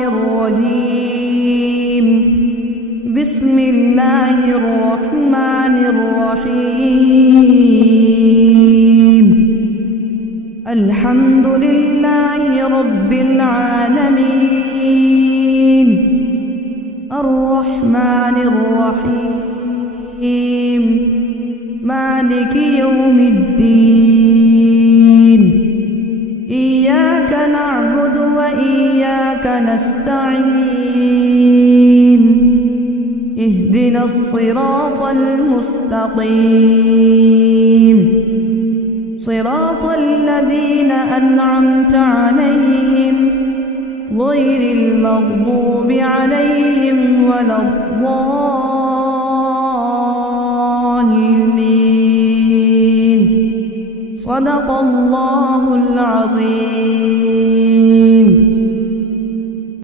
الرجيم. بسم الله الرحمن الرحيم. الحمد لله رب العالمين الرحمن الرحيم مالك يوم الدين. إياك نعبد وإياك نستعين. اهدنا الصراط المستقيم صراط الذين أنعمت عليهم غير المغضوب عليهم ولا الضالين. صدق الله العظيم.